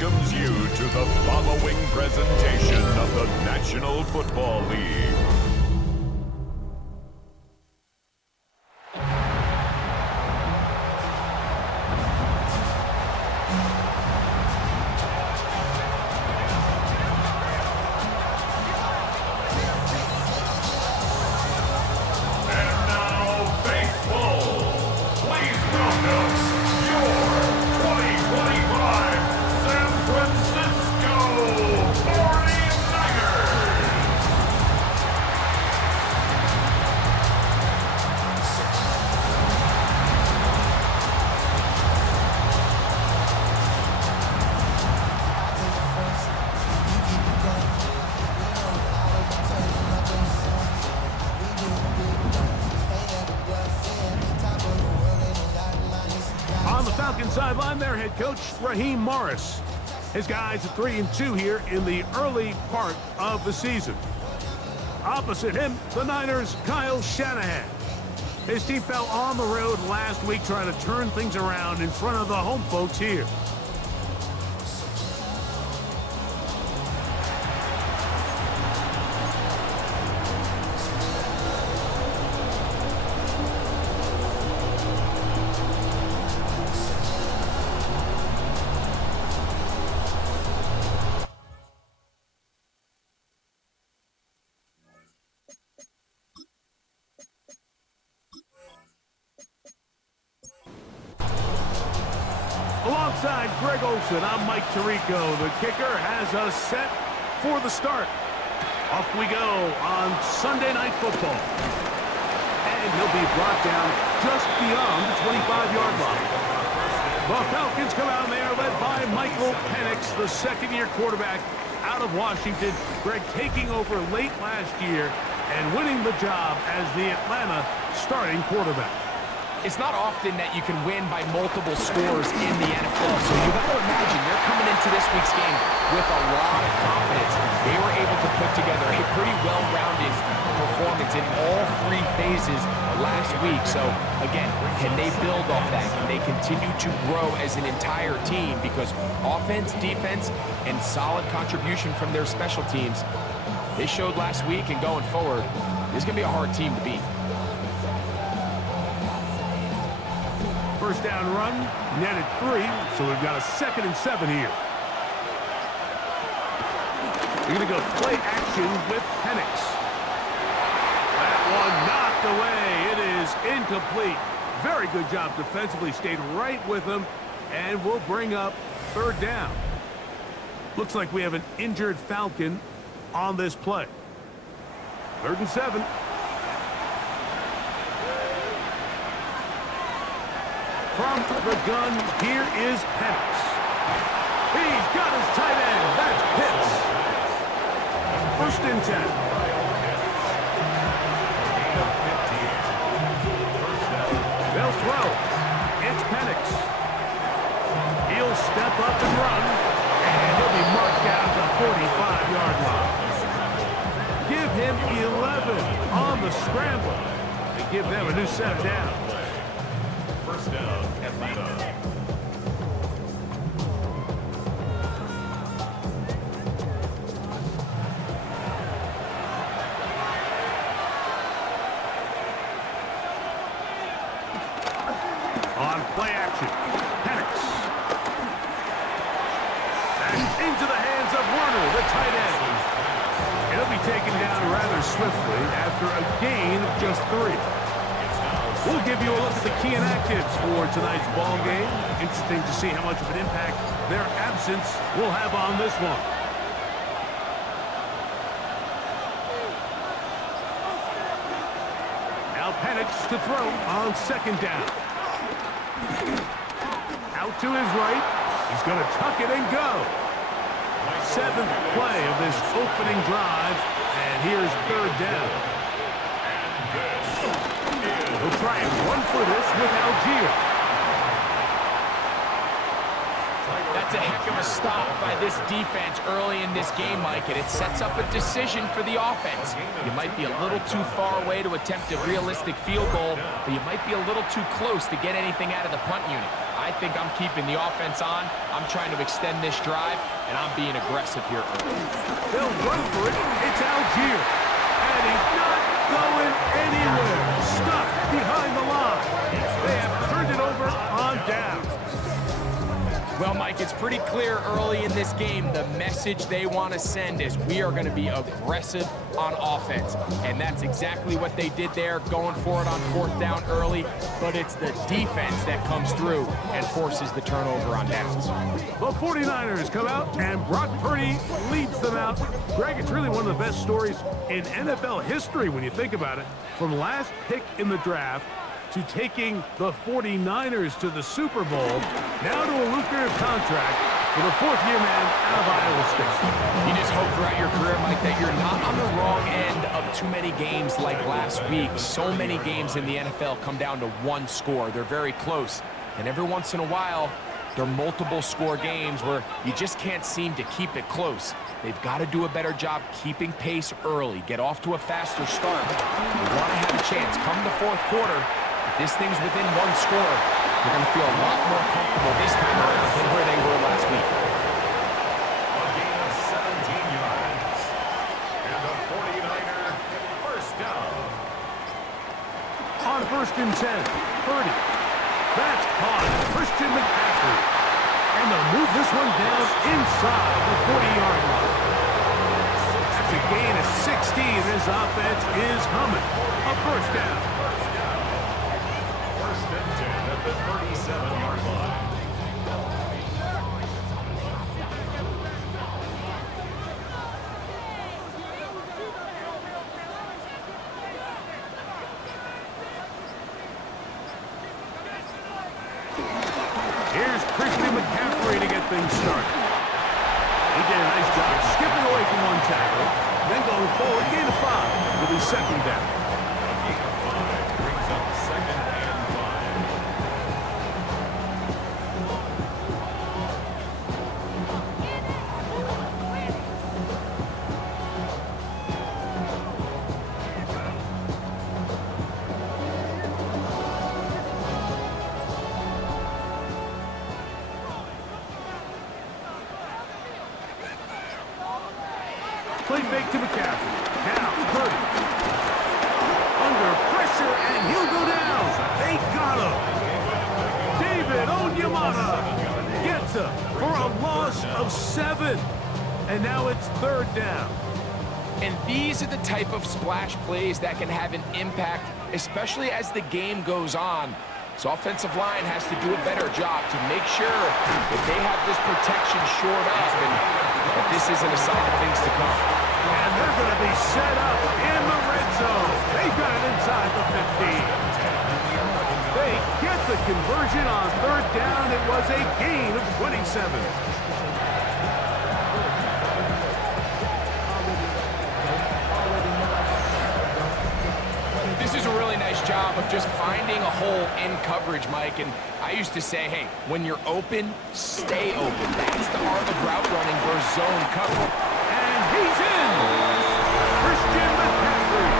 welcomes you to the following presentation of the National Football League. On the Falcons sideline, their head coach, Raheem Morris. His guys are 3-2 here in the early part of the season. Opposite him, the Niners' Kyle Shanahan. His team fell on the road last week trying to turn things around in front of the home folks here. Alongside Greg Olsen, I'm Mike Tirico. The kicker has us set for the start. Off we go on Sunday Night Football. And he'll be brought down just beyond the 25-yard line. The Falcons come out and they are led by Michael Penix, the second-year quarterback out of Washington. Greg taking over late last year and winning the job as the Atlanta starting quarterback. It's not often that you can win by multiple scores in the NFL, so you got to imagine they're coming into this week's game with a lot of confidence. They were able to put together a pretty well-rounded performance in all three phases last week. So, again, can they build off that? Can they continue to grow as an entire team? Because offense, defense, and solid contribution from their special teams, they showed last week, and going forward, this is going to be a hard team to beat. First down run, netted 3, so we've got a 2nd and 7 here. We're going to go play action with Penix. That one knocked away. It is incomplete. Very good job defensively. Stayed right with him, and we'll bring up 3rd down. Looks like we have an injured Falcon on this play. 3rd and 7. From the gun, here is Penix. He's got his tight end. That's Pitts. 1st and 10. They'll throw. It's Penix. He'll step up and run, and he'll be marked down at the 45-yard line. Give him 11 on the scramble and give them a new set of downs. First down, Atlanta. On play action, Penix. And into the hands of Werner, the tight end. He'll be taken down rather swiftly after a gain of just 3. We'll give you a look at the key inactives for tonight's ball game. Interesting to see how much of an impact their absence will have on this one. Now Penix to throw on 2nd down. Out to his right. He's going to tuck it and go. 7th play of this opening drive, and here's 3rd down. He'll try and run for this with Algier. That's a heck of a stop by this defense early in this game, Mike, and it sets up a decision for the offense. You might be a little too far away to attempt a realistic field goal, but you might be a little too close to get anything out of the punt unit. I I think I'm keeping the offense on. I'm trying to extend this drive, and I'm being aggressive here early. They'll run for it. It's Algier. And he's not going anywhere. Stuck behind the line. They have turned it over on down. Well, Mike, it's pretty clear early in this game the message they want to send is we are going to be aggressive on offense. And that's exactly what they did there, going for it on 4th down early. But it's the defense that comes through and forces the turnover on downs. The 49ers come out, and Brock Purdy leads them out. Greg, it's really one of the best stories in NFL history when you think about it. From last pick in the draft to taking the 49ers to the Super Bowl, now to a lucrative contract with a 4th-year man out of Iowa State. You just hope throughout your career, Mike, that you're not on the wrong end of too many games like last week. So many games in the NFL come down to one score. They're very close. And every once in a while, there are multiple score games where you just can't seem to keep it close. They've got to do a better job keeping pace early, get off to a faster start. They want to have a chance. Come the 4th quarter, if this thing's within one score, they're going to feel a lot more comfortable this time around than where they were last week. A gain of 17 yards. And the 49er first down. On 1st and 10, Purdy. That's caught. Christian McCaffrey. And they'll move this one down inside the 40-yard line. That's a gain of 16. This offense is humming. A 1st down. First and 10 at the 37-yard line. Here's Christian McCaffrey to get things started. He did a nice job skipping away from one tackle, then going forward, gain of 5 will be 2nd down. A gain of 5 brings up 2nd and 5. Play fake to McCaffrey. Now, Purdy. Under pressure, and he'll go down. They got him. David Onyemata gets him for a loss of 7. And now it's 3rd down. And these are the type of splash plays that can have an impact, especially as the game goes on. So offensive line has to do a better job to make sure that they have this protection shored up and that this isn't a sign of things to come. And they're going to be set up in the red zone. They've got it inside the 15. They get the conversion on 3rd down. It was a gain of 27. This is a really nice job of just finding a hole in coverage, Mike. And I used to say, hey, when you're open, stay open. That's the art of route running versus zone cover. And he's in. Christian McCaffrey.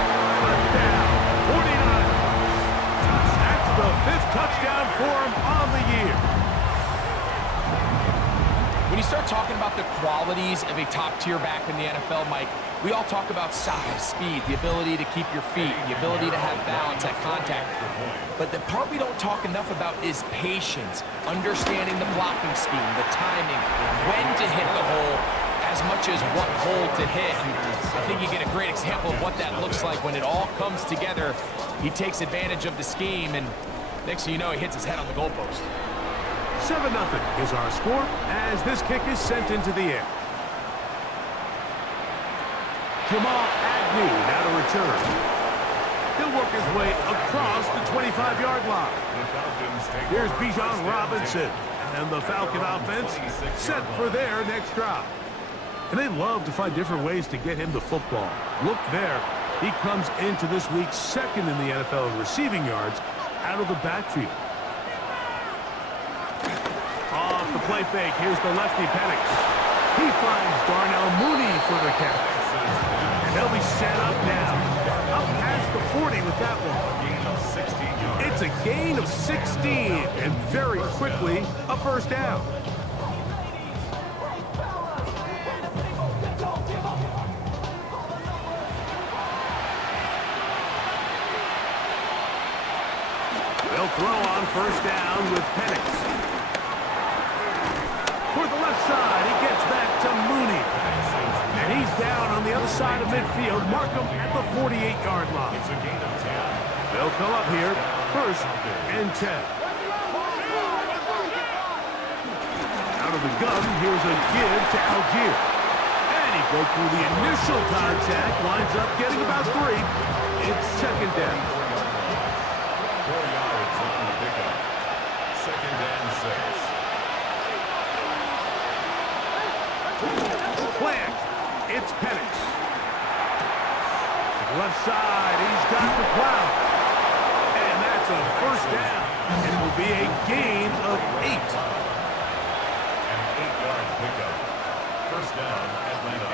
Touchdown. 49. That's the 5th touchdown for him on the year. When you start talking about the qualities of a top-tier back in the NFL, Mike, we all talk about size, speed, the ability to keep your feet, the ability to have balance at contact. But the part we don't talk enough about is patience, understanding the blocking scheme, the timing, when to hit the hole, as much as what hole to hit. And I think you get a great example of what that looks like when it all comes together. He takes advantage of the scheme, and next thing you know, he hits his head on the goalpost. 7-0 is our score as this kick is sent into the air. Jamal Agnew now to return. He'll work his way across the 25-yard line. Here's Bijan Robinson and the Falcon offense set for their next drive. And they love to find different ways to get him the football. Look there. He comes into this week 2nd in the NFL in receiving yards out of the backfield. Off the play fake, here's the lefty Penix. He finds Darnell Mooney for the catch. And they'll be set up now. Up past the 40 with that one. It's It's a gain of 16, and very quickly, a first down. They'll throw on first down with Penix. Toward the left side, he gets that to Mooney. And he's down on the other side of midfield. Mark him at the 48-yard line. They'll come up here, first and 10. Out of the gun, here's a give to Algier. And he broke through the initial contact, winds up getting about 3. It's second down. 4 yards on the pickup. Second and 6. Plant. It's Penix. To the left side, he's got McLeod. And that's a first down. It will be a gain of 8. An 8-yard pickup. First down, Atlanta.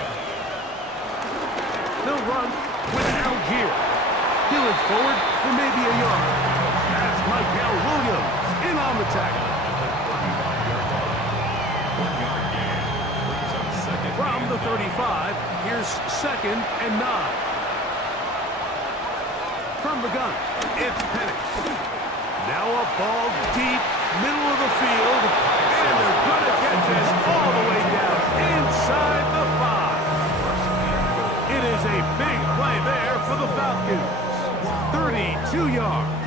They'll run with Algier. He'll forward for maybe a yard. That's Michael Williams in on the tackle. From the 35, here's second and 9. From the gun, it's Penix. Now a ball deep, middle of the field, and they're going to get this all the way down inside the 5. It is a big play there for the Falcons. 32 yards.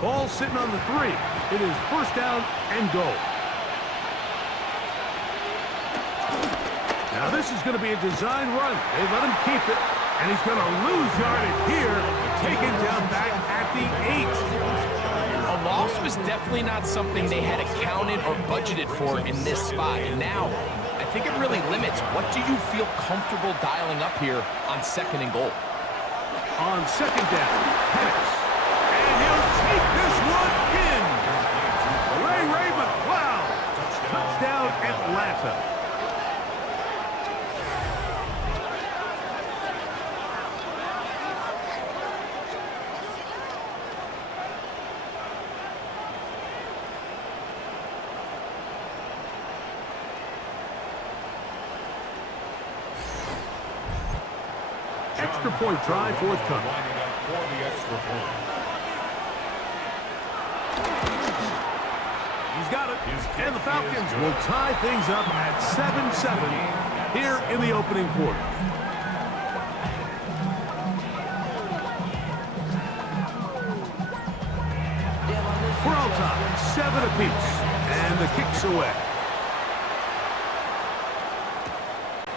Ball sitting on the 3. It is first down and goal. Now this is going to be a design run. They let him keep it, and he's going to lose yardage here, taken down back at the 8. A loss was definitely not something they had accounted or budgeted for in this spot. And now, I think it really limits what do you feel comfortable dialing up here on second and goal. On second down, Penix. And he'll take this one in. Ray McLeod. Touchdown, Atlanta. Extra point try forthcoming. For the extra point. He's got it. And the Falcons will tie things up at 7-7 here in the opening quarter. We're all tied, 7 apiece. And the kick's away.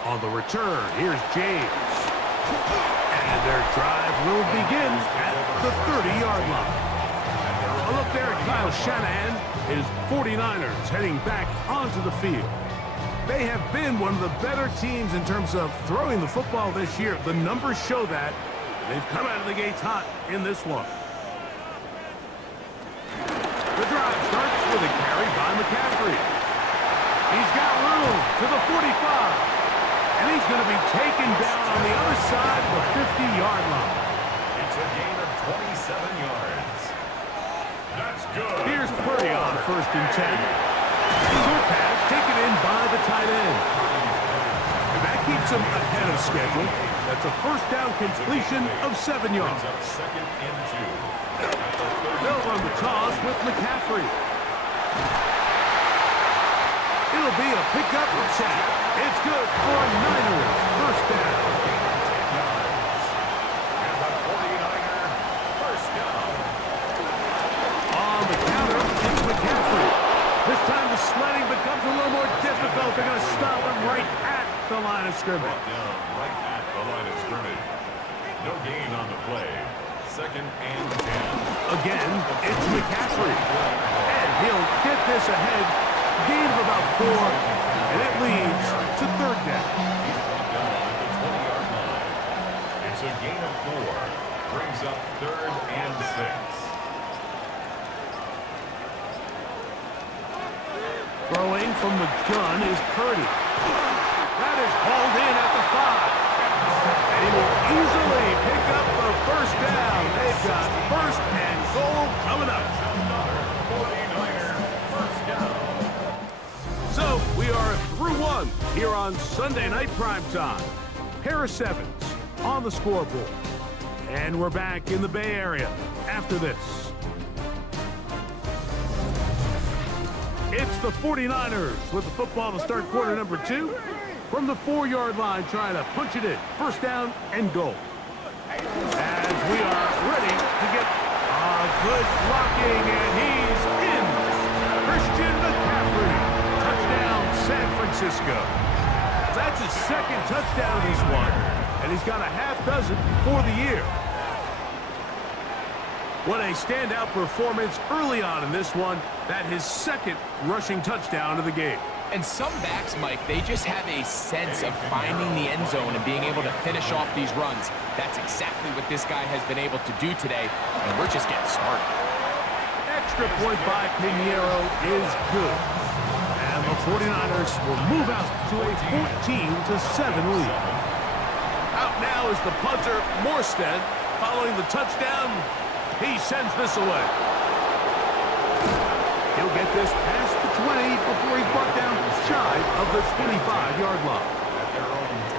On the return, here's James. And their drive will begin at the 30-yard line. A look there at Kyle Shanahan, his 49ers heading back onto the field. They have been one of the better teams in terms of throwing the football this year. The numbers show that. They've come out of the gates hot in this one. The drive starts with a carry by McCaffrey. He's got room to the 45. And he's going to be taken down on the other side of the 50-yard line. It's a gain of 27 yards. That's good. Here's Purdy on first and 10. Short pass taken in by the tight end. And that keeps him ahead of schedule. That's a first down completion of 7 yards. Second and 2. They'll run the toss with McCaffrey. It'll be a pickup of 10. It's good for a Niners first down. And the 49er first down. On the counter, it's McCaffrey. This time the sledding becomes a little more difficult. They're going to stop him right at the line of scrimmage. Down right at the line of scrimmage. No gain on the play. Second and 10. Again, it's McCaffrey. And he'll get this ahead. Gain of about 4. And it leads to third down. He's brought down at the 20-yard line. It's a gain of 4. Brings up third and 6. Throwing from the gun is Purdy. That is hauled in at the 5. And he will easily pick up the first down. They've got first and goal coming up. 49er first down. So we are through one here on Sunday Night Primetime. Pair of sevens on the scoreboard. And we're back in the Bay Area after this. It's the 49ers with the football to start quarter number 2. From the 4-yard line, trying to punch it in. First down and goal. As we are ready to get a good blocking, and he's in. Christian McCaffrey. Touchdown, San Francisco. That's his second touchdown of this one, and he's got a half dozen for the year. What a standout performance early on in this one. That his second rushing touchdown of the game. And some backs, Mike, they just have a sense of finding the end zone and being able to finish off these runs. That's exactly what this guy has been able to do today, and we're just getting started. Extra point by Pinheiro is good. And the 49ers will move out to a 14-7 lead. Out now is the punter, Morstead. Following the touchdown, he sends this away. He'll get this past the 20 before he's brought down shy of the 25-yard line.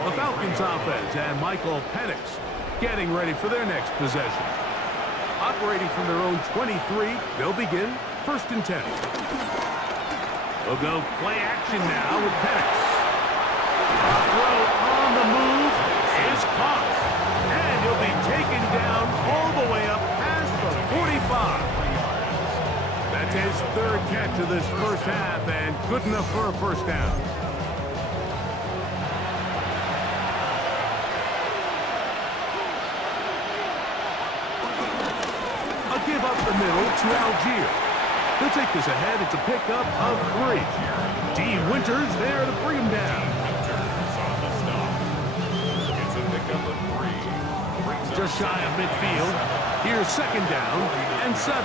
The Falcons offense and Michael Penix getting ready for their next possession. Operating from their own 23, they'll begin first and 10. We'll go play action now with Penix. A throw on the move is caught. And he'll be taken down all the way up past the 45. That's his third catch of this first half, and good enough for a first down. A give up the middle to Algier. They'll take this ahead. It's a pickup of 3. D. Winters there to bring him down. It's a pickup of 3. Just shy of midfield. Here's second down and 7.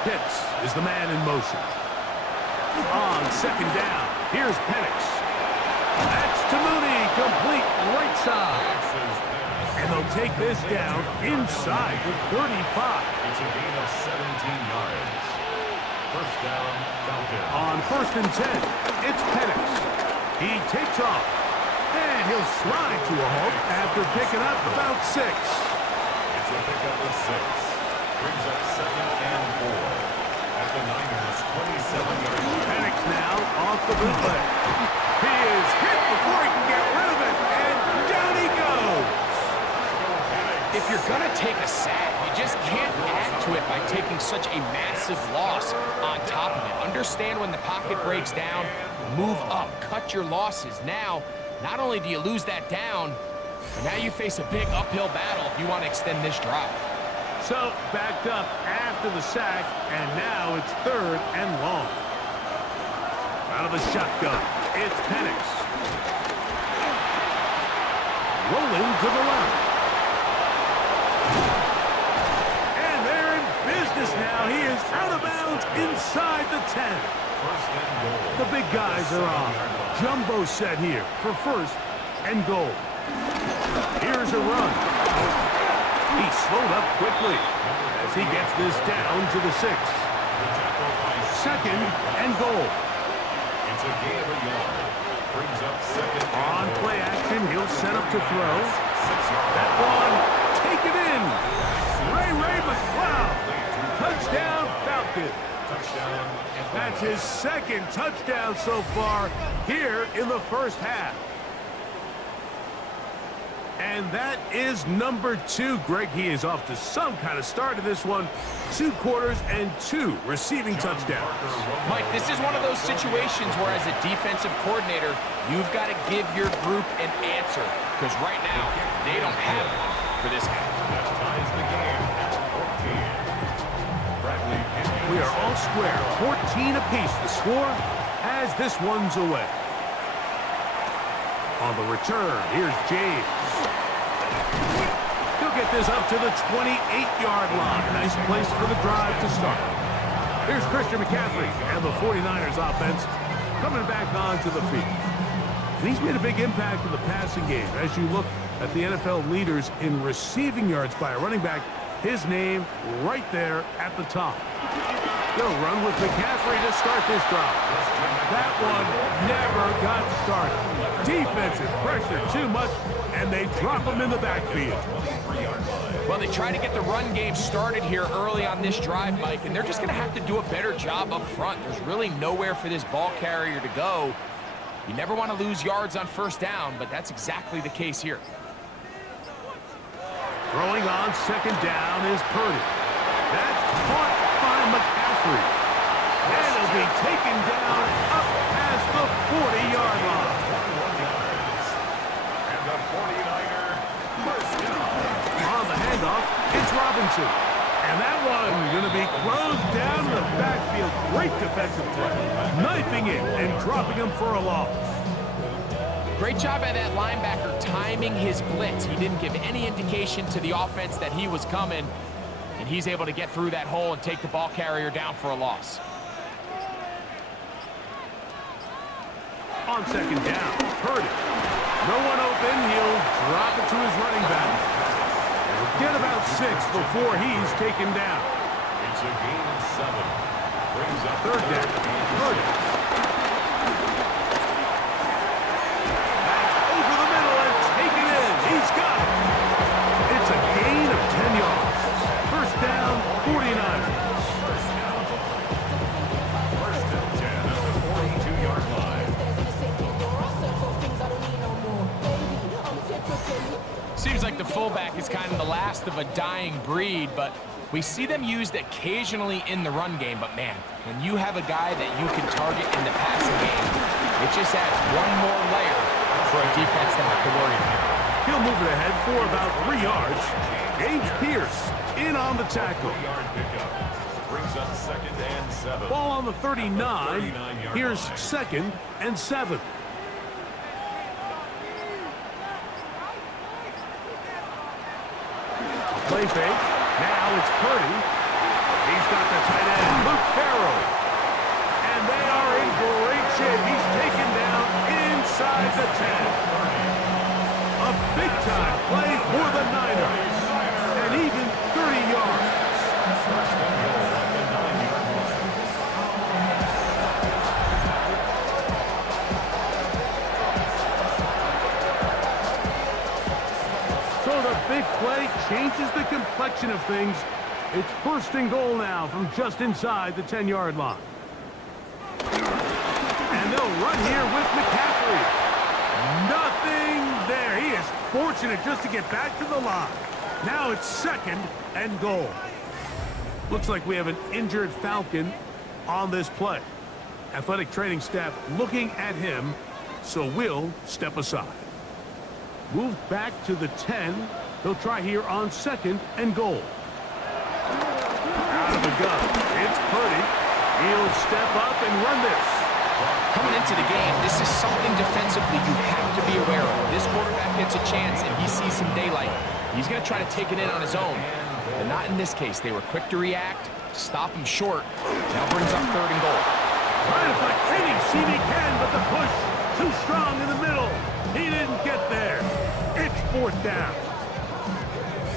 Pitts is the man in motion. On second down, here's Penix. That's to Mooney, complete right side. And they'll take this down inside the 35. It's a gain of 17 yards. First down, Falcons. On first and 10, it's Penix. He takes off, and he'll slide to a halt after picking up about 6. It's a pickup of 6. Brings up second and 4 at the Niners' 27-yard line. Penix now off the bootleg. He is hit before he can get rid of it, and down he goes. If you're going to take a sack, you just can't add to it by taking such a massive loss on top of it. Understand when the pocket breaks down, move up, cut your losses. Now, not only do you lose that down, but now you face a big uphill battle if you want to extend this drive. So, backed up after the sack, and now it's third and long. Out of the shotgun, it's Penix. Rolling to the left. And they're in business now. He is out of bounds inside the 10. First and goal. The big guys are on. Jumbo set here for first and goal. Here's a run. He slowed up quickly as he gets this down to the 6. Second and goal. It's a gain of a yard. Brings up second. On play action, he'll set up to throw. 6 yards. That one, take it in. Ray McCloud. Touchdown, Falcons. Touchdown. That's his second touchdown so far here in the first half. And that is number 2. Greg, he is off to some kind of start to this one. 2 quarters and 2 receiving touchdowns. Mike, this is one of those situations where as a defensive coordinator, you've got to give your group an answer. Because right now, they don't have one for this guy. That ties the game at 14. Bradley Pinion. We are all square. 14 apiece the score as this one's away. On the return, here's James. He'll get this up to the 28-yard line. Nice place for the drive to start. Here's Christian McCaffrey and the 49ers offense coming back onto the field. And he's made a big impact in the passing game. As you look at the NFL leaders in receiving yards by a running back, his name right there at the top. They'll run with McCaffrey to start this drive. That one never got started. Defensive pressure too much, and they drop him in the backfield. Well, they try to get the run game started here early on this drive, Mike, and they're just going to have to do a better job up front. There's really nowhere for this ball carrier to go. You never want to lose yards on first down, but that's exactly the case here. Throwing on second down is Purdy. That's caught by McCaffrey. And it'll be taken down up past the 40-yard line. And the 49er first down. On the handoff, it's Robinson. And that one going to be closed down in the backfield. Great defensive play. Knifing it and dropping him for a loss. Great job by that linebacker timing his blitz. He didn't give any indication to the offense that he was coming, and he's able to get through that hole and take the ball carrier down for a loss. On second down, Purdy. No one open. He'll drop it to his running back. He'll get about 6 before he's taken down. It's a gain of 7. Brings up Third down, Purdy. He's got it. It's a gain of 10 yards. First down, 49ers. First and 10 at the 42-yard line. Seems like the fullback is kind of the last of a dying breed, but we see them used occasionally in the run game. But man, when you have a guy that you can target in the passing game, it just adds one more layer for a defense to have to worry about. He'll move it ahead for about 3 yards. James Pierce in on the tackle. 3-yard pickup. Brings up second and 7. Ball on the 39. Here's second and 7. Play fake. Now it's Purdy. He's got the tight end, Luke Farrell. And they are in great shape. He's taken down inside the 10. A big-time play for the Niners. And even 30 yards. First and goal at the 9-yard line. So the big play changes the complexion of things. It's first and goal now from just inside the 10-yard line. And they'll run here with McCaffrey. Nothing there. He is fortunate just to get back to the line. Now it's second and goal. Looks like we have an injured Falcon on this play. Athletic training staff looking at him, so we'll step aside. Moved back to the 10. They'll try here on second and goal. Out of the gun. It's Purdy. He'll step up and run this. Coming into the game, this is something defensively you have to be aware of. This quarterback gets a chance and he sees some daylight. He's going to try to take it in on his own. But not in this case. They were quick to react, stop him short. Now brings up third and goal. Trying to find any seam he can, but the push too strong in the middle. He didn't get there. It's fourth down.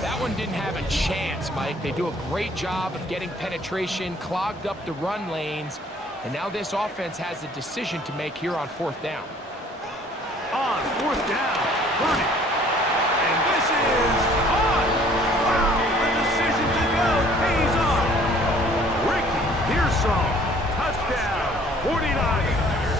That one didn't have a chance, Mike. They do a great job of getting penetration, clogged up the run lanes, and now this offense has a decision to make here on fourth down. On fourth down, Purdy. And this is on. Wow, the decision to go pays off. Ricky Pearsall, touchdown, 49ers.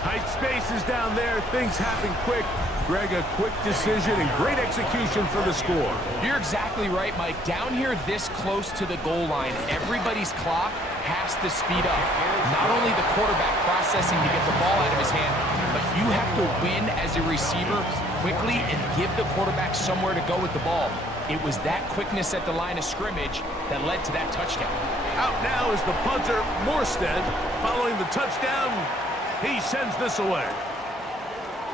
Tight spaces down there, things happen quick. Greg, a quick decision and great execution for the score. You're exactly right, Mike. Down here this close to the goal line, everybody's clock has to speed up. Not only the quarterback processing to get the ball out of his hand, but you have to win as a receiver quickly and give the quarterback somewhere to go with the ball. It was that quickness at the line of scrimmage that led to that touchdown. Out now is the punter, Morstead. Following the touchdown, he sends this away.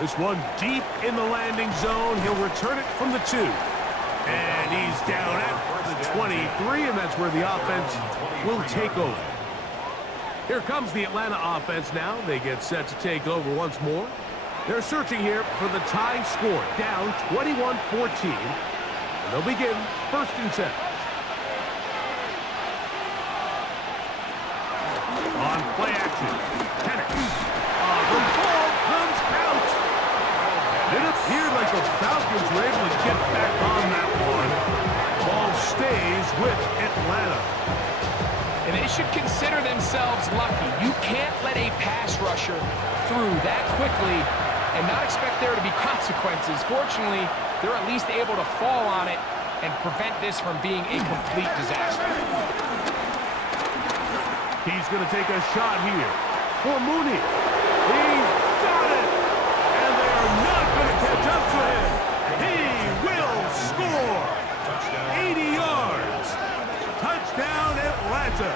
This one deep in the landing zone. He'll return it from the 2. And he's down at the 23. 3, and that's where the offense will take over. Here comes the Atlanta offense now. They get set to take over once more. They're searching here for the tie score, down 21-14. And they'll begin 1st and 10. On play action, Penix. The ball comes out. It appeared like the Falcons were able to get back on that one. Ball stays with Atlanta. And they should consider themselves lucky. You can't let a pass rusher through that quickly and not expect there to be consequences. Fortunately, they're at least able to fall on it and prevent this from being a complete disaster. He's going to take a shot here for Mooney. He's got it! And they are not going to catch up to him. He will score! 80 yards. Touchdown, Atlanta.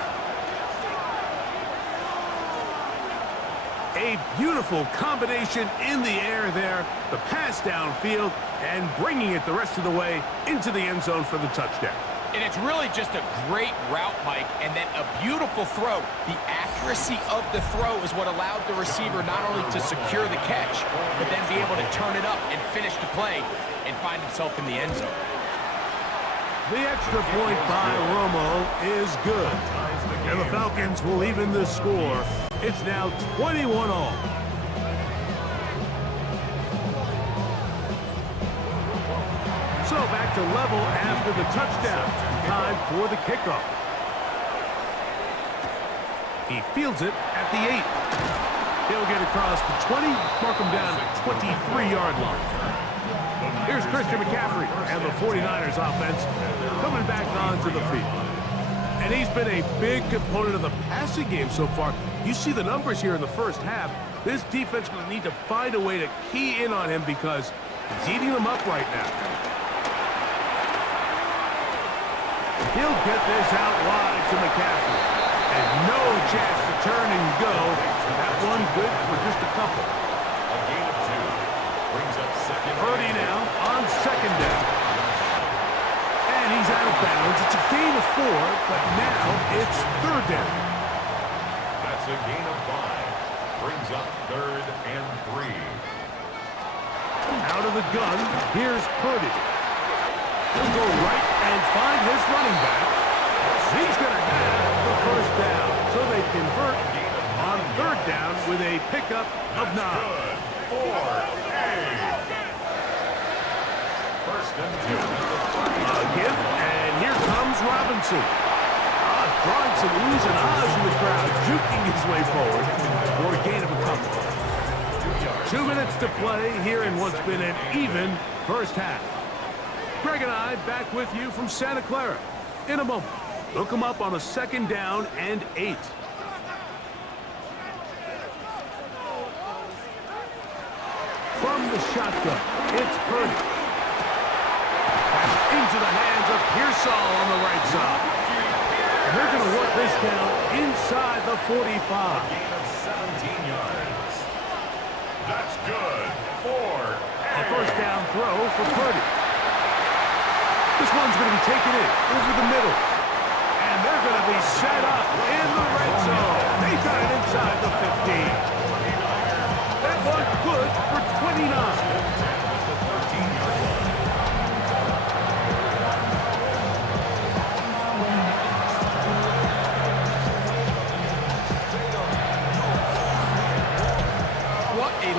A beautiful combination in the air there. The pass downfield and bringing it the rest of the way into the end zone for the touchdown. And it's really just a great route, Mike, and then a beautiful throw. The accuracy of the throw is what allowed the receiver not only to secure the catch, but then be able to turn it up and finish the play and find himself in the end zone. The extra point by Romo is good. And the Falcons will even the score. It's now 21-all. So back to level after the touchdown. Time for the kickoff. He fields it at the 8. He'll get across the 20, mark him down at the 23-yard line. Here's Christian McCaffrey and the 49ers offense coming back onto the field. And he's been a big component of the passing game so far. You see the numbers here in the first half. This defense is going to need to find a way to key in on him because he's eating them up right now. He'll get this out wide to McCaffrey. And no chance to turn and go. That one good for just a couple. A gain of 2. Brings up second. Purdy now on second down. And he's out of bounds. It's a gain of 4, but now it's 3rd down. That's a gain of 5. Brings up 3rd and 3. Out of the gun, here's Purdy. He'll go right and find his running back. He's going to have the 1st down. So they convert on 3rd down with a pickup of 9. Good. 4. 1st and 2. A give, and here comes Robinson. Drawing some oohs and ahs in the crowd, juking his way forward for a gain of a couple. 2 minutes to play here in what's been an even first half. Greg and I back with you from Santa Clara. In a moment, they'll come up on a 2nd down and 8. From the shotgun, it's Purdy. Pass into the hands of Pearsall on the right side. And they're going to work this down inside the 45. Gain of 17 yards. That's good. 4. A 1st down throw for Purdy. This one's going to be taken in over the middle. And they're going to be set up in the red zone. They got it inside the 15. That one good for 29.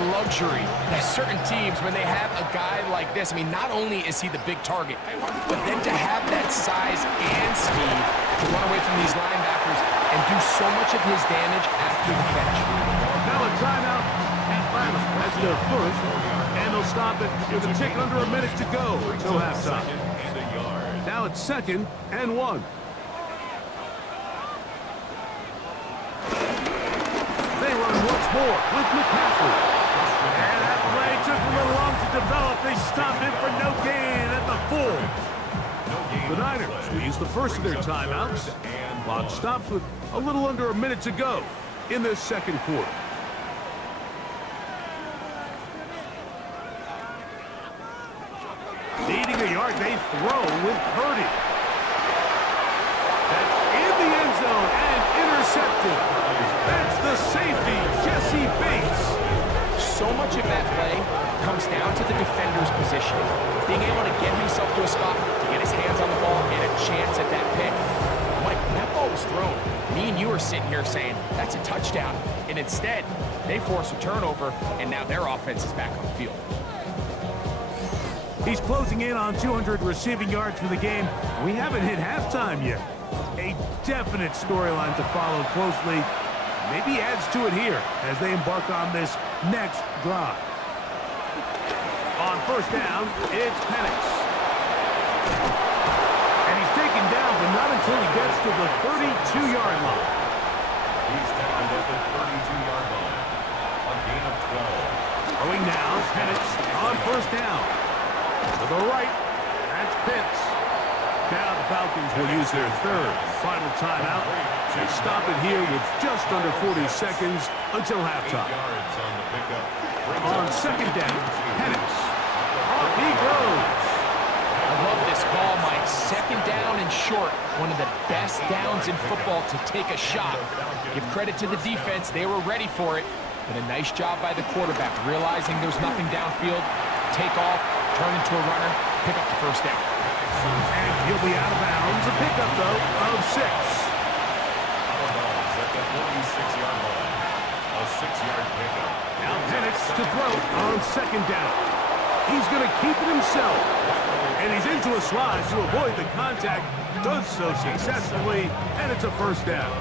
Luxury. There's certain teams, when they have a guy like this, I mean, not only is he the big target, but then to have that size and speed to run away from these linebackers and do so much of his damage after the catch. Now a timeout. Atlanta. That's their 1st. And they'll stop it with a tick under a minute to go until halftime. Now it's 2nd and 1. They run once more with McCaffrey. And that play took a little long to develop. They stopped it for no gain at the 4. The Niners will use the first of their timeouts. Clock stops with a little under a minute to go in this 2nd quarter. Needing a yard, they throw with Purdy. appreciate. Being able to get himself to a spot, to get his hands on the ball, and a chance at that pick. Mike, when that ball was thrown, me and you are sitting here saying, that's a touchdown. And instead, they force a turnover, and now their offense is back on the field. He's closing in on 200 receiving yards for the game. We haven't hit halftime yet. A definite storyline to follow closely. Maybe adds to it here as they embark on this next drive. On first down, it's Penix. And he's taken down, but not until he gets to the 32-yard line. He's tackled at the 32-yard line. A gain of 12. Throwing now, Penix on first down. To the right, that's Pitts. Now the Falcons will use their third final timeout. They stop it here with just under 40 seconds until halftime. 8 yards on the pickup. On second down, Penix. Off he goes. I love this call, Mike. Second down and short. One of the best downs in football to take a shot. Give credit to the defense. They were ready for it. But a nice job by the quarterback, realizing there's nothing downfield. Take off, turn into a runner, pick up the first down. And he'll be out of bounds. A pickup, though, of 6. Out of bounds at the 46-yard line. A 6-yard pickup. Now Penix to throw on second down. He's going to keep it himself. And he's into a slide to avoid the contact. Does so successfully, and it's a first down.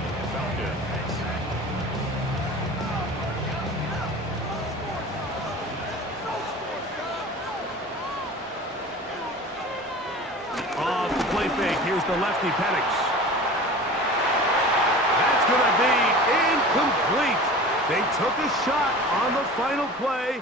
Off the play fake, here's the lefty Penix. That's going to be incomplete. They took a shot on the final play.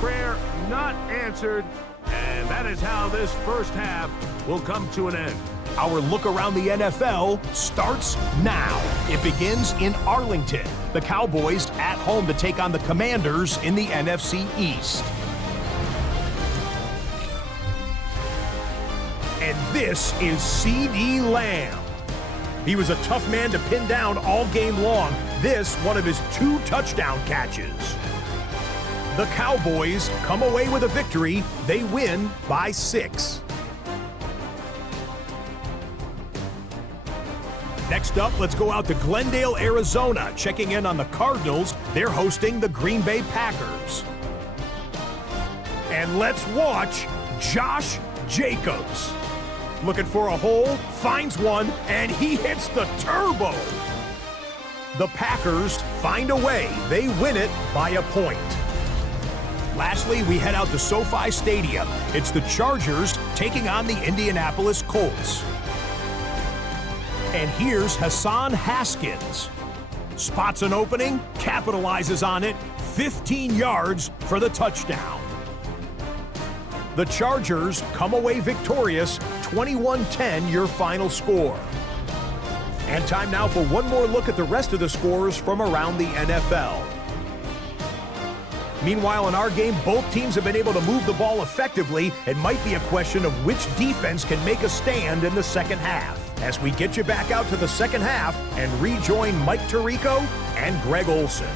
Prayer not answered. And that is how this first half will come to an end. Our look around the NFL starts now. It begins in Arlington. The Cowboys at home to take on the Commanders in the NFC East. And this is CeeDee Lamb. He was a tough man to pin down all game long. This, one of his 2 touchdown catches. The Cowboys come away with a victory. They win by 6. Next up, let's go out to Glendale, Arizona, checking in on the Cardinals. They're hosting the Green Bay Packers. And let's watch Josh Jacobs. Looking for a hole, finds one, and he hits the turbo. The Packers find a way. They win it by a point. Lastly, we head out to SoFi Stadium. It's the Chargers taking on the Indianapolis Colts. And here's Hassan Haskins. Spots an opening, capitalizes on it, 15 yards for the touchdown. The Chargers come away victorious, 21-10 your final score. And time now for one more look at the rest of the scores from around the NFL. Meanwhile, in our game, both teams have been able to move the ball effectively. It might be a question of which defense can make a stand in the second half. As we get you back out to the second half and rejoin Mike Tirico and Greg Olson.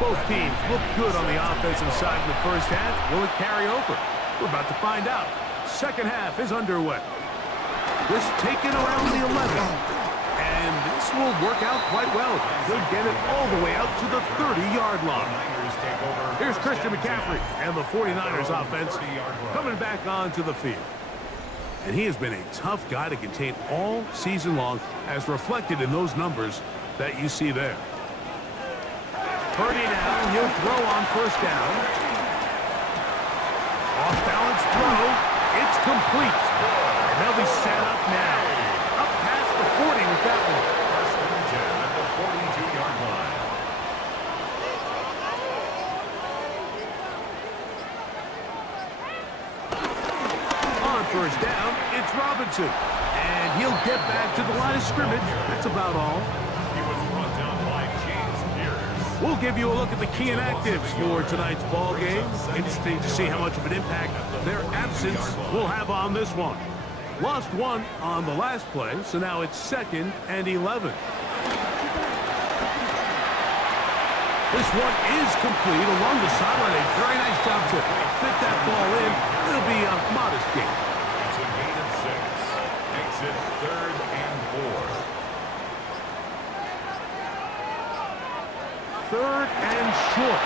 Both teams look good on the offensive side in the first half. Will it carry over? We're about to find out. Second half is underway. This taken around the 11. And this will work out quite well. He'll get it all the way out to the 30-yard line. Here's Christian McCaffrey and the 49ers offense coming back onto the field. And he has been a tough guy to contain all season long, as reflected in those numbers that you see there. Purdy now, he'll throw on first down. Off balance throw, it's complete. And they'll be set up now. Up past the 40 with that one. First and 10 at the 42-yard line. On first down, it's Robinson. And he'll get back to the line of scrimmage. That's about all. He was brought down by James Pierce. We'll give you a look at the key inactives for tonight's ball game. Interesting to see how much of an impact their absence will have on this one. Lost one on the last play, so now it's 2nd and 11. This one is complete along the sideline. A very nice job to fit that ball in. It'll be a modest gain. It's a gain of 6. Makes it 3rd and 4. 3rd and short.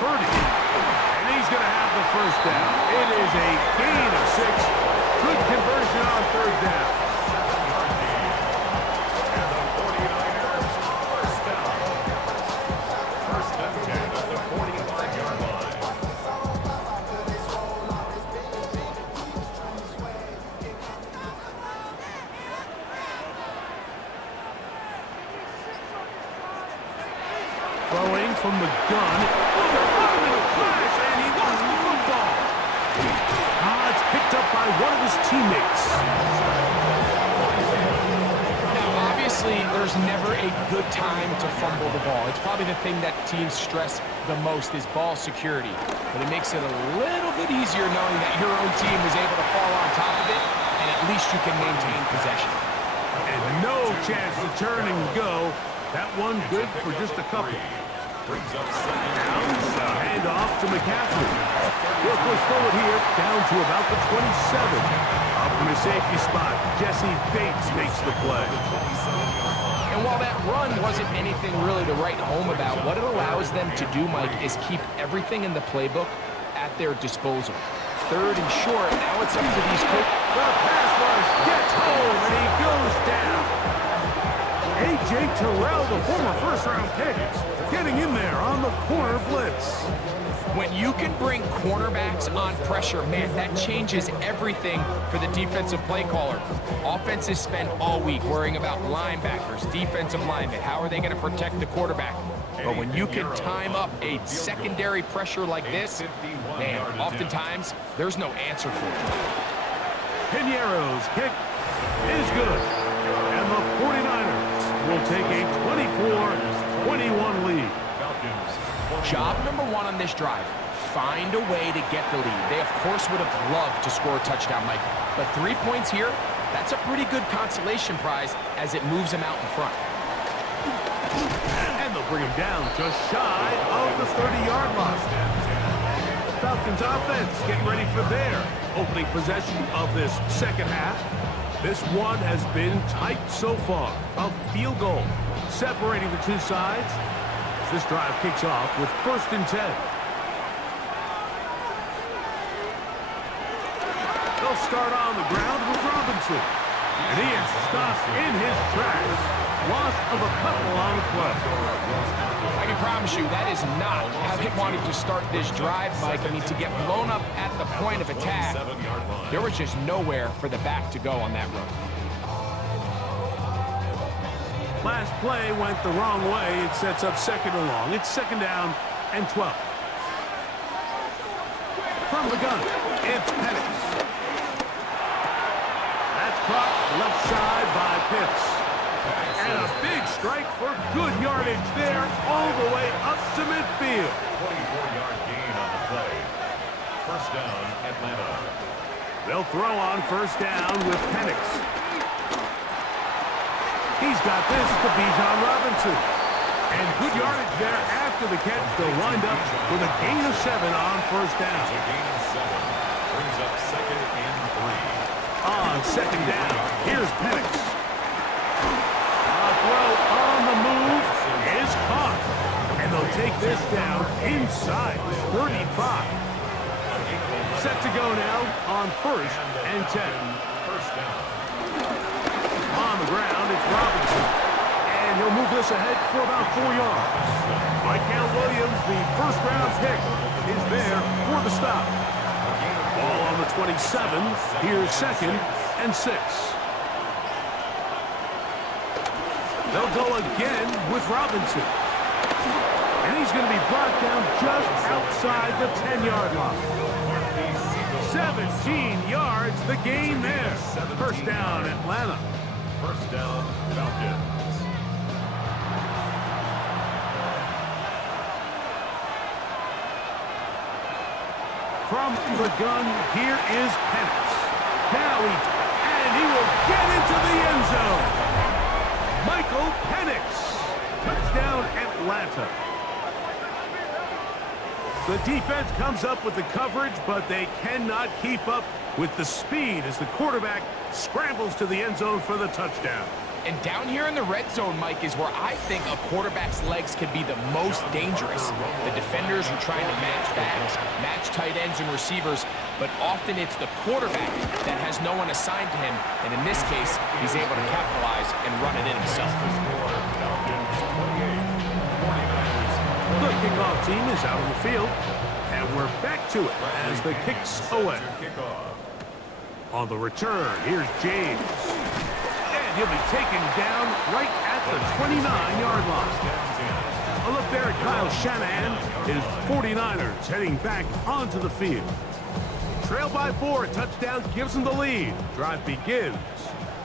Purdy. And he's going to have the first down. It is a gain of 6. Good conversion on 3rd down. 7-yard gain. And the 49ers first down. First and 10 at the 45-yard line. Throwing from the gun. Oh, they're running in a flash, and he lost the football. It's picked up by one of his teammates. Now, obviously, there's never a good time to fumble the ball. It's probably the thing that teams stress the most is ball security. But it makes it a little bit easier knowing that your own team was able to fall on top of it, and at least you can maintain possession. And no chance to turn and go. That one good for just a couple. Brings up 2nd Now, and a handoff to McCaffrey. He'll push forward here, down to about the 27. Up from his safety spot, Jesse Bates makes the play. And while that run wasn't anything really to write home about, what it allows them to do, Mike, is keep everything in the playbook at their disposal. 3rd and short, now it's up to these coaches. The pass rush gets home, and he goes down. A.J. Terrell, the former first-round pick, getting in there on the corner blitz. When you can bring cornerbacks on pressure, man, that changes everything for the defensive play caller. Offenses spend all week worrying about linebackers, defensive linemen. How are they going to protect the quarterback? But when you can time up a secondary pressure like this, man, oftentimes there's no answer for it. Piñeiro's kick is good. And the 49ers will take a 24-21 lead. Job number 1 on this drive, find a way to get the lead. They, of course, would have loved to score a touchdown, Mike. But 3 points here, that's a pretty good consolation prize as it moves them out in front. And they'll bring him down just shy of the 30-yard line. The Falcons offense getting ready for their opening possession of this second half. This one has been tight so far. A field goal separating the two sides as this drive kicks off with 1st and 10. They'll start on the ground with Robinson. And he is stopped in his tracks. Loss of a couple on the play. I can promise you that is not how they wanted to start this drive, Mike. I mean, to get blown up at the point of attack, there was just nowhere for the back to go on that run. Last play went the wrong way. It sets up 2nd and long. It's 2nd down and 12. From the gun, it's Penix. That's caught left side by Pitts. And a big strike for good yardage there, all the way up to midfield. 24-yard gain on the play. First down, Atlanta. They'll throw on 1st down with Penix. He's got this to Bijan Robinson. And good yardage there after the catch. They'll wind up with a gain of 7 on 1st down. It's a gain of 7. Brings up 2nd and 3. On 2nd down, here's Penix. A throw on the move is caught. And they'll take this down inside 35. Set to go now on 1st and 10. First down. On the ground, it's Robinson. And he'll move this ahead for about 4 yards. Michael Williams, the first-round pick, is there for the stop. Ball on the 27. Here's 2nd and 6. They'll go again with Robinson. And he's going to be brought down just outside the 10-yard line. 17 yards, the gain there. First down, Atlanta. First down, Falcons. From the gun, here is Penix. Now he will get into the end zone. Michael Penix. Touchdown, Atlanta. The defense comes up with the coverage, but they cannot keep up with the speed as the quarterback scrambles to the end zone for the touchdown. And down here in the red zone, Mike, is where I think a quarterback's legs can be the most dangerous. The defenders are trying to match backs, match tight ends and receivers, but often it's the quarterback that has no one assigned to him, and in this case, he's able to capitalize and run it in himself. The kickoff team is out on the field, and we're back to it as the kicks away. On the return, here's James. And he'll be taken down right at the 29-yard line. A look there at Kyle Shanahan, his 49ers heading back onto the field. Trail by 4, a touchdown gives them the lead. Drive begins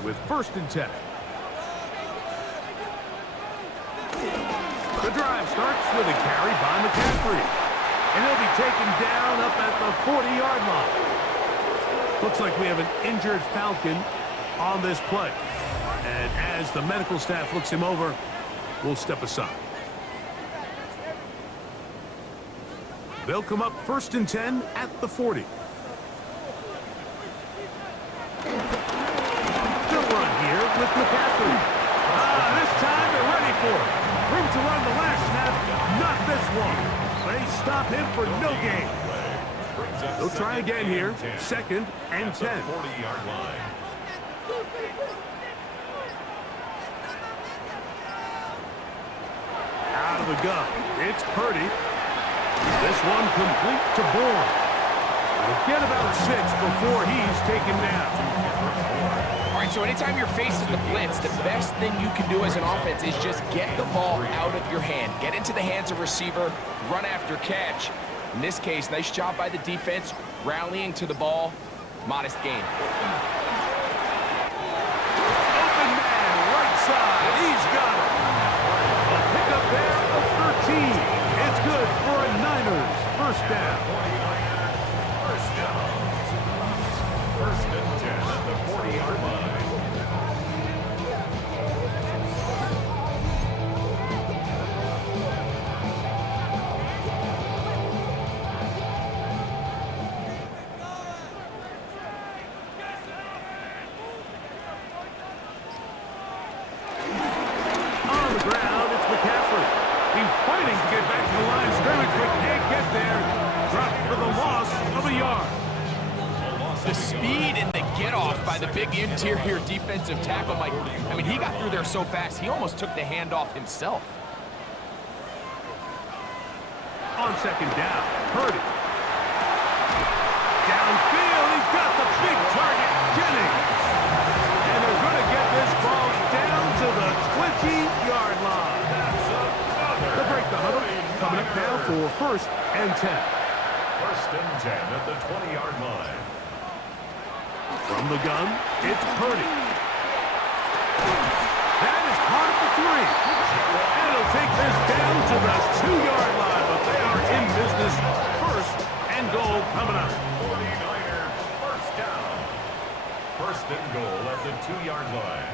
with 1st and 10. The drive starts with a carry by McCaffrey. And he'll be taken down up at the 40-yard line. Looks like we have an injured Falcon on this play. And as the medical staff looks him over, we'll step aside. They'll come up 1st and 10 at the 40. They'll run here with McCaffrey. This time they're ready for it. Room to run the last snap, not this one. They stop him for no gain. They'll try again here, 2nd and 10. 40-yard line. Out of the gun, it's Purdy. This one complete to Bourne. We'll get about 6 before he's taken down. All right, so anytime you're facing the blitz, the best thing you can do as an offense is just get the ball out of your hand. Get into the hands of receiver, run after catch. In this case, nice job by the defense, rallying to the ball. Modest gain. Open man, right side, he's got it. A pickup there of 13. It's good for a Niners first down. 49er, first down. 1st and 10 at the 40-yard line. On the ground, it's McCaffrey. He's fighting to get back to the line of scrimmage, but can't get there. Dropped for the loss of a yard. The speed and the get-off by the big interior defensive tackle, Mike. I mean, he got through there so fast, he almost took the handoff himself. On 2nd down, Purdy. Downfield, he's got the big target, Jennings. And they're going to get this ball down to the 20-yard line. They'll break the huddle, coming up now for 1st and 10. 1st and 10 at the 20-yard line. From the gun, it's Purdy. That is caught at the 3. And it'll take this down to the 2-yard line, but they are in business. 1st and goal coming up. 49er, first down. 1st and goal at the 2-yard line.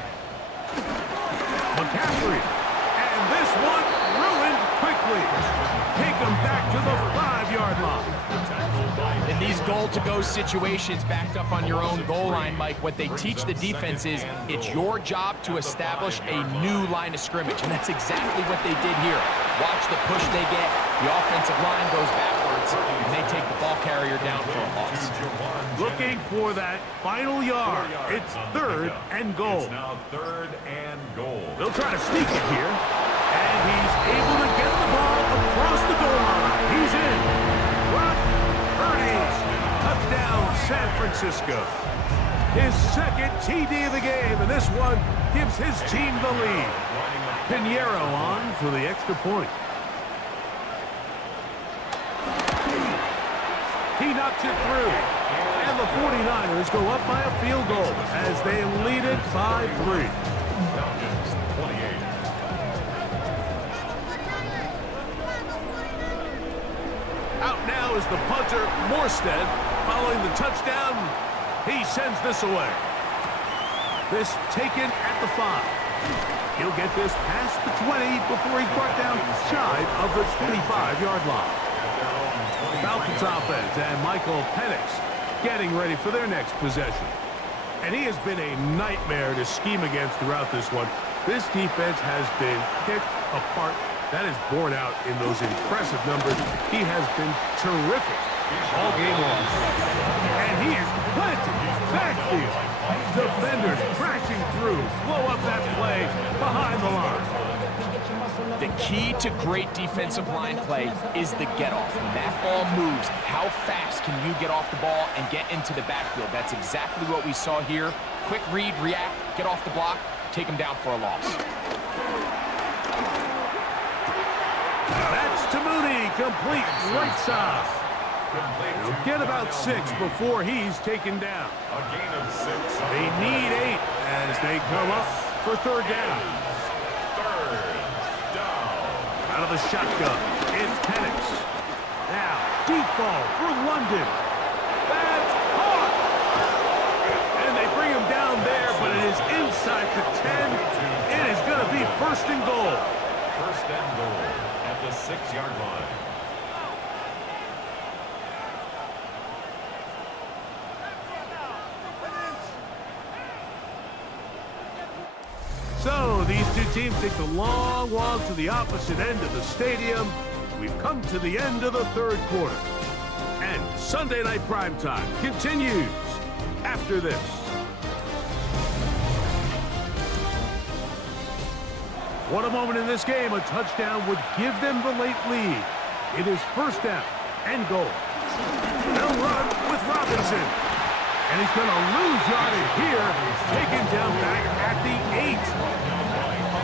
McCaffrey. And this one ruined quickly. Take them back to the 5-yard line. In these goal-to-go situations backed up on your own goal line, Mike, what they teach the defense is it's your job to establish a new line of scrimmage, and that's exactly what they did here. Watch the push they get. The offensive line goes backwards, and they take the ball carrier down for a loss. Looking for that final yard. It's 3rd and goal. It's now 3rd and goal. They'll try to sneak it here. And he's able to get the ball across the goal line. He's in. Brock Purdy. Touchdown, San Francisco. His 2nd TD of the game, and this one gives his team the lead. Pinheiro on for the extra point. He knocks it through. And the 49ers go up by a field goal as they lead it by 3. Falcons 28. Out now is the punter, Morstead. Following the touchdown, he sends this away. This taken at the 5. He'll get this past the 20 before he's brought down shy of the 25-yard line. Falcons offense and Michael Penix getting ready for their next possession. And he has been a nightmare to scheme against throughout this one. This defense has been picked apart. That is borne out in those impressive numbers. He has been terrific all game long. And he is planted backfield. Defenders crashing through. Blow up that play behind the line. The key to great defensive line play is the get-off. When that ball moves, how fast can you get off the ball and get into the backfield? That's exactly what we saw here. Quick read, react, get off the block, take him down for a loss. That's to Mooney, complete right side. He'll get about 6 before he's taken down. A gain of 6. They need 8 as they come up for third down. Out of the shotgun, it's Penix. Now, deep ball for London. That's caught! And they bring him down there, but it is inside the 10. It is going to be first and goal. First and goal at the 6-yard line. So, these two teams take the long walk to the opposite end of the stadium. We've come to the end of the third quarter. And Sunday Night Primetime continues after this. What a moment in this game. A touchdown would give them the late lead. It is first down and goal. They'll run with Robinson. And he's going to lose yardage here. Taken down back at the 8.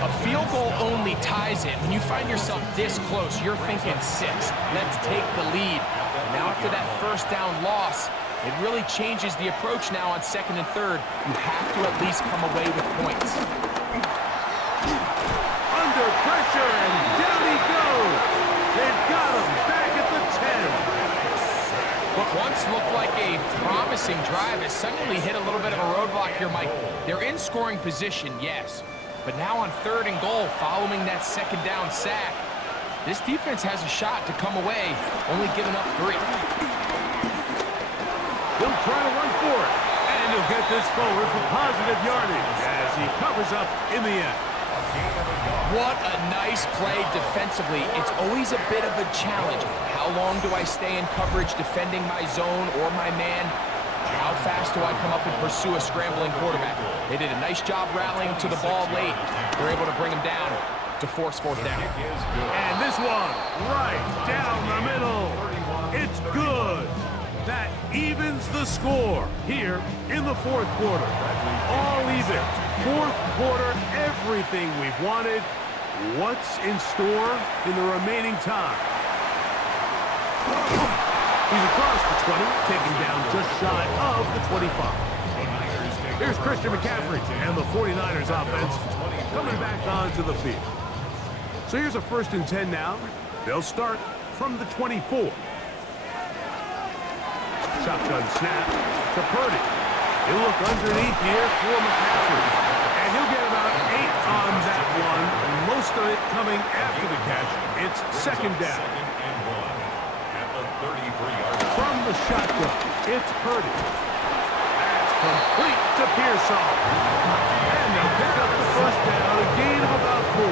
A field goal only ties it. When you find yourself this close, you're thinking 6. Let's take the lead. And now after that first down loss, it really changes the approach now on second and third. You have to at least come away with points. Under pressure, and down he goes. They've got him back at the 10. What once looked like a promising drive has suddenly hit a little bit of a roadblock here, Mike. They're in scoring position, yes. But now on third and goal, following that second down sack, this defense has a shot to come away, only giving up 3. He'll try to run for it, and he'll get this forward for positive yardage as he covers up in the end. What a nice play defensively. It's always a bit of a challenge. How long do I stay in coverage defending my zone or my man? How fast do I come up and pursue a scrambling quarterback? They did a nice job rallying to the ball late. They're able to bring him down to force fourth down. And this one, right down the middle. It's good. That evens the score here in the fourth quarter. All even. Fourth quarter, everything we've wanted. What's in store in the remaining time? He's across the 20, taken down just shy of the 25. Here's Christian McCaffrey and the 49ers offense coming back onto the field. So here's a first and 10 now. They'll start from the 24. Shotgun snap to Purdy. He'll look underneath here for McCaffrey. And he'll get about 8 on that one. Most of it coming after the catch. It's second down. From the shotgun, it's Purdy. That's complete to Pearsall. And they'll pick up the first down, a gain of about 4.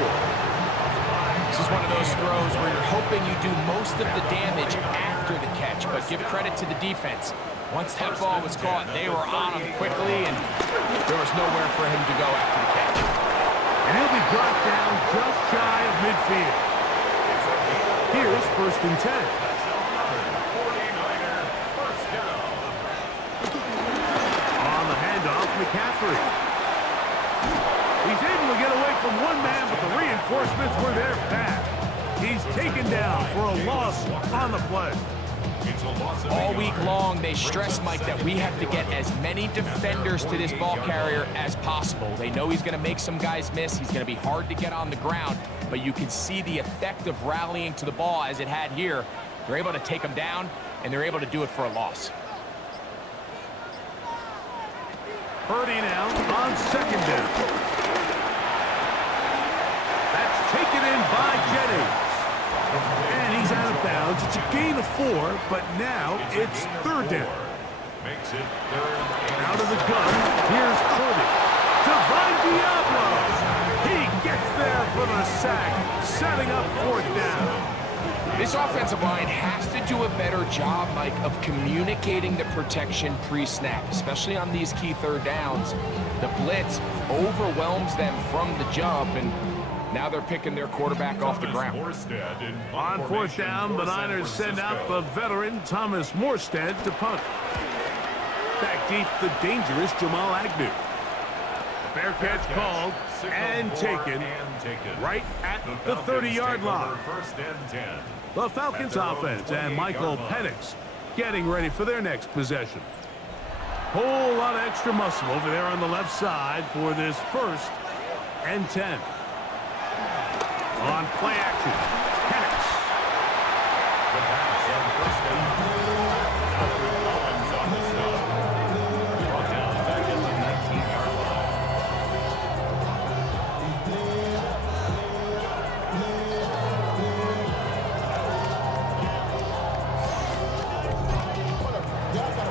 This is one of those throws where you're hoping you do most of the damage after the catch, but give credit to the defense. Once that ball was caught, they were on him quickly, and there was nowhere for him to go after the catch. And he'll be brought down just shy of midfield. Here's first and 10. McCaffrey. He's able to get away from one man, but the reinforcements were there fast. He's taken down for a loss on the play. All week long, they stress, Mike, that we have to get as many defenders to this ball carrier as possible. They know he's going to make some guys miss. He's going to be hard to get on the ground, but you can see the effect of rallying to the ball as it had here. They're able to take him down, and they're able to do it for a loss. Purdy now on second down. That's taken in by Jennings. And he's out of bounds. It's a gain of 4, but now it's third down. Makes it third. Out of the gun, here's Purdy. Divine Diablo. He gets there for the sack, setting up fourth down. This offensive line has to do a better job, Mike, of communicating the protection pre-snap, especially on these key third downs. The blitz overwhelms them from the jump, and now they're picking their quarterback off the ground. On fourth down, the Niners send out the veteran Thomas Morstead to punt. Back deep, the dangerous Jamal Agnew. Fair catch called and taken right at the 30-yard line. First and 10. The Falcons offense and Michael Penix getting ready for their next possession. Whole lot of extra muscle over there on the left side for this first and 10. On play action, Penix. The pass on first down. Falcons on the stop. Brought down back at the 19-yard line.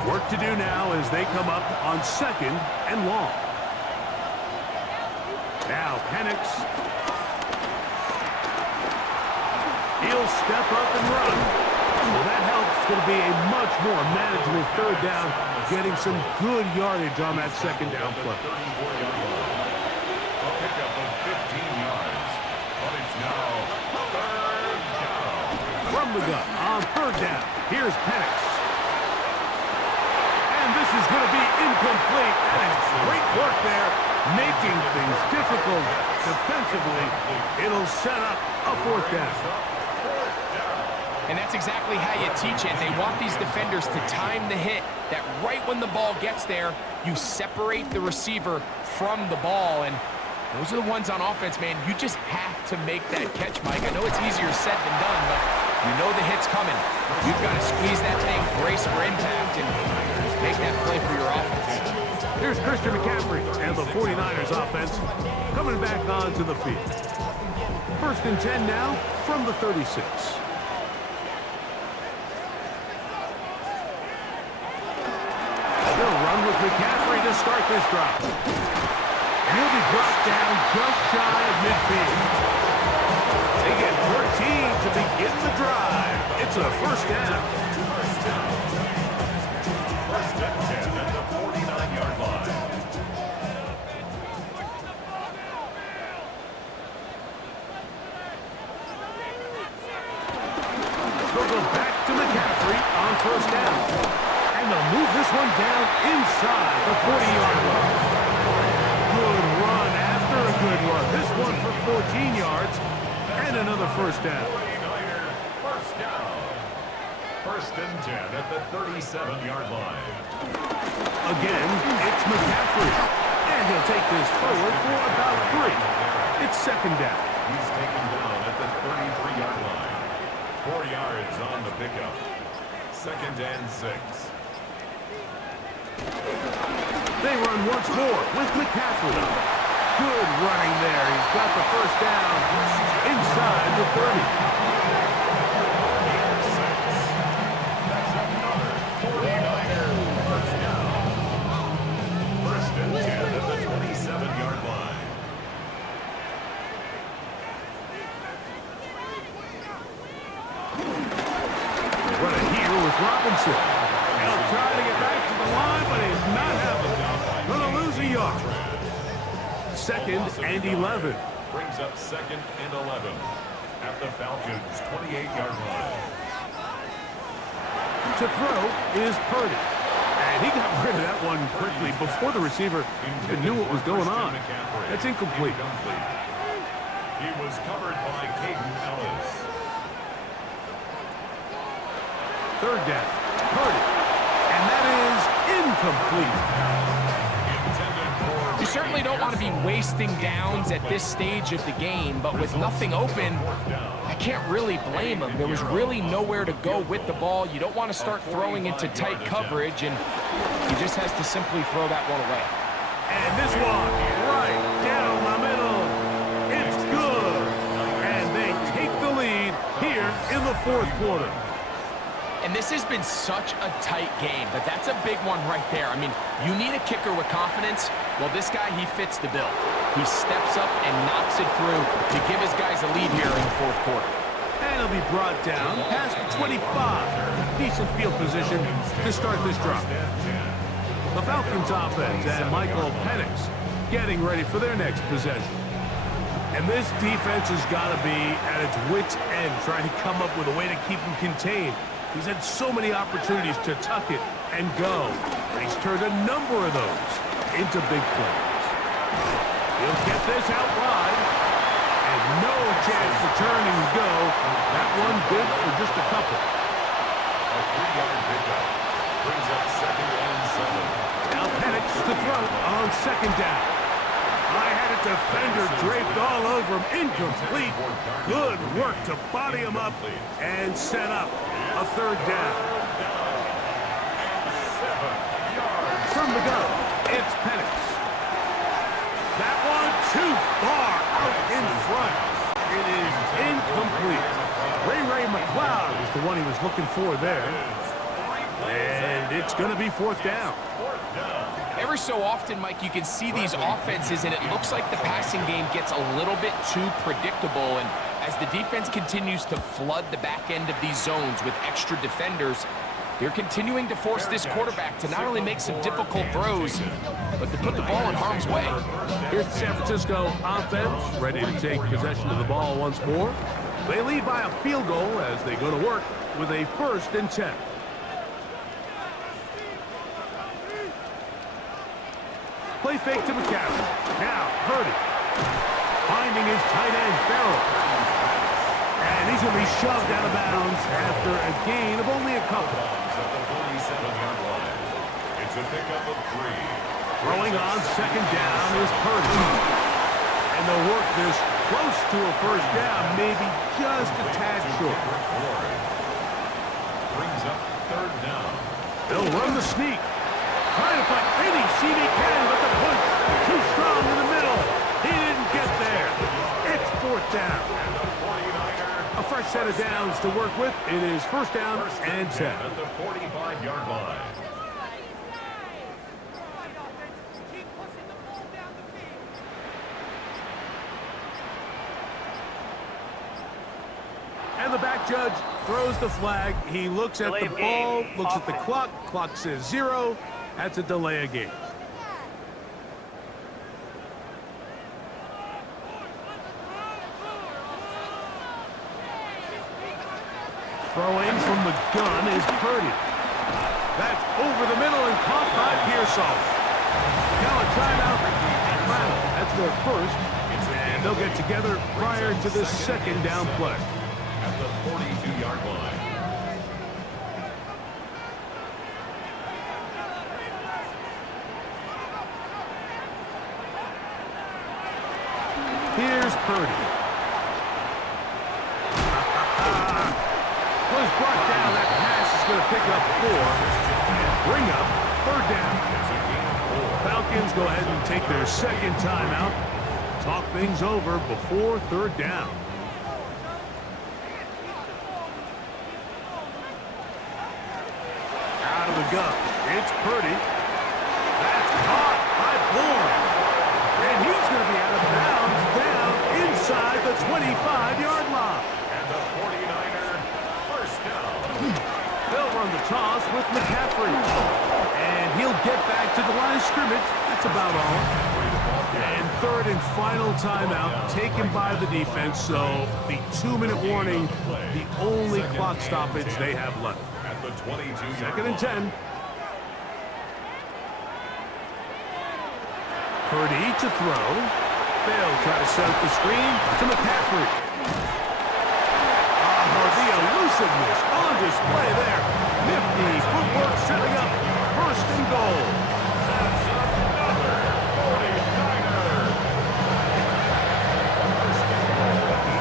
Work to do now as they come up on second and long. Now Penix. He'll step up and run. Well, that helps. It's going to be a much more manageable third down, getting some good yardage on that second down play. 34-yard line. A pickup of 15 yards. But it's now third down. From the gun on third down, here's Penix. And this is going to be incomplete. That is great work there, making things difficult defensively. It'll set up a fourth down. And that's exactly how you teach it. They want these defenders to time the hit, that right when the ball gets there, you separate the receiver from the ball. And those are the ones on offense, man. You just have to make that catch, Mike. I know it's easier said than done, but you know the hit's coming. You've got to squeeze that thing, brace for impact, and make that play for your offense. Here's Christian McCaffrey and the 49ers offense coming back onto the field. First and 10 now from the 36. They'll run with McCaffrey to start this drive. And he'll be brought down just shy of midfield. They get 14 to begin the drive. It's a first down. First and 10 at the 49-yard line. They'll go back to McCaffrey on first down. And they'll move this one down inside the 40-yard line. Good run after a good run. This one for 14 yards and another first down. 49er first down. First and 10 at the 37-yard line. Again, it's McCaffrey. And he'll take this forward for about 3. It's second down. He's taken down at the 33-yard line. 4 yards on the pickup. Second and 6. They run once more with McCaffrey. Good running there. He's got the first down inside the 30. That's another 49er first down. First and 10 at the 27-yard line. Running here with Robinson. He'll try to get back to the line, but he's not happening. Going to lose a yard. Second and 11. Brings up second and 11 at the Falcons' 28-yard line. To throw is Purdy. And he got rid of that one quickly before the receiver even knew what was going on. That's incomplete. He was covered by Caden Ellis. Third down. Purdy. And that is incomplete. You certainly don't want to be wasting downs at this stage of the game, but with nothing open, I can't really blame him. There was really nowhere to go with the ball. You don't want to start throwing into tight coverage, and he just has to simply throw that one away. And this one, right down the middle. It's good. And they take the lead here in the fourth quarter. And this has been such a tight game, but that's a big one right there. I mean, you need a kicker with confidence. Well, this guy, he fits the bill. He steps up and knocks it through to give his guys a lead here in the fourth quarter. And he'll be brought down past the 25. Decent field position to start this drive. The Falcons offense and Michael Penix getting ready for their next possession. And this defense has got to be at its wits' end, trying to come up with a way to keep him contained. He's had so many opportunities to tuck it and go, and he's turned a number of those into big plays. He'll get this out wide, and no chance to turn and go. That one good for just a couple. A 3-yard pickup brings up 2nd and 7. Now Penix to throw on 2nd down. I had a defender draped all over him. Incomplete. Good work to body him up and set up a 3rd down. From the gun, it's Penix. That one too far out in front. It is incomplete. Ray McLeod is the one he was looking for there. And it's going to be 4th down. Every so often, Mike, you can see these offenses, and it looks like the passing game gets a little bit too predictable. And as the defense continues to flood the back end of these zones with extra defenders, they're continuing to force this quarterback to not only make some difficult throws, but to put the ball in harm's way. Here's the San Francisco offense, ready to take possession of the ball once more. They lead by a field goal as they go to work with a 1st and 10. Play fake to McCaffrey. Now, Purdy. Finding his tight end, Farrell. And he's going to be shoved out of bounds after a gain of only a couple. At the 47-yard line. It's a pickup of 3. Throwing on 2nd down is Purdy. And they'll work this close to a 1st down, maybe just a tad short. Brings up 3rd down. They'll run the sneak. Trying to find any seam he can, but the push too strong in the middle. He didn't get there. It's 4th down. A fresh set of downs to work with. It is 1st down and 10. At the 45-yard line. And the back judge throws the flag. He looks at the ball, looks at the clock. Clock says 0. That's a delay of game. Throwing from the gun is Purdy. That's over the middle and caught by Pearsall. Now a timeout. That's their 1st. And they'll get together prior to this 2nd down play. At the 42-yard line. Here's Purdy. Was brought down. That pass is going to pick up 4 and bring up 3rd down. Falcons go ahead and take their 2nd timeout. Talk things over before 3rd down. Out of the gun. It's Purdy. That's caught by Bourne. And he's going to be out of bounds down inside the 25-yard line. And the 49er, 1st down. They'll run the toss with McCaffrey. And he'll get back to the line of scrimmage. That's about all. And 3rd and final timeout taken by the defense. So the 2-minute warning, the only clock stoppage they have left. At the 22-yard 2nd and 10. Purdy to throw. They'll try to set up the screen to McCaffrey. The elusiveness on display there. Nifty footwork setting up first and goal. That's another 49er. First and goal at the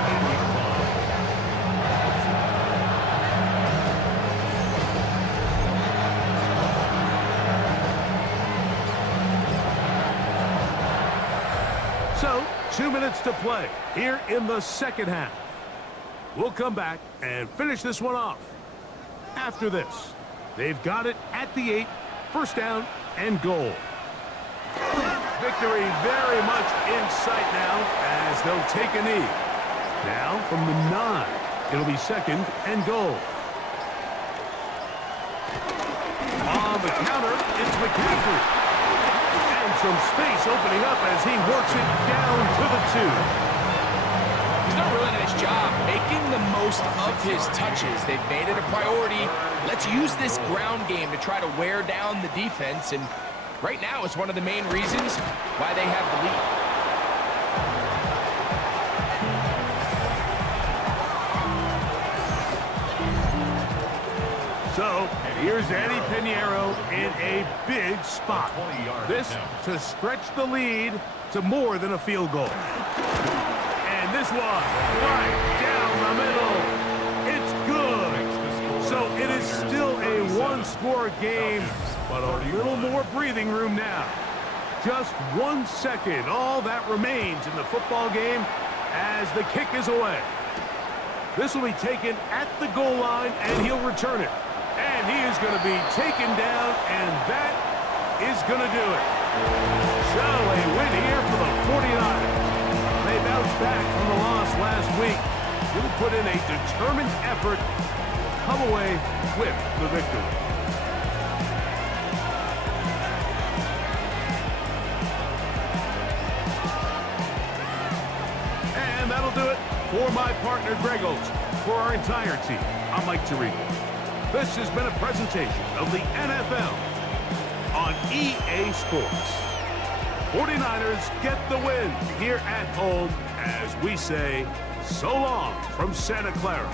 81. So, 2 minutes to play here in the second half. We'll come back and finish this one off. After this, they've got it at the 8, first down and goal. Victory very much in sight now as they'll take a knee. Now from the 9, it'll be second and goal. On the counter, it's McCaffrey. And some space opening up as he works it down to the 2. He's done a really nice job making the most of his touches. They've made it a priority. Let's use this ground game to try to wear down the defense, and right now it's one of the main reasons why they have the lead. So, here's Eddie Pinheiro in a big spot. This to stretch the lead to more than a field goal. And this one, right down the middle. It's good. So it is still a one-score game, but a little more breathing room now. Just 1 second, all that remains in the football game as the kick is away. This will be taken at the goal line, and he'll return it. And he is going to be taken down, and that is going to do it. So a win here for the 49ers. They bounced back from the loss last week. Will put in a determined effort to come away with the victory. And that'll do it for my partner Greg Oates. For our entire team, I'm Mike Tirico. This has been a presentation of the NFL on EA Sports. 49ers get the win here at home as we say so long from Santa Clara.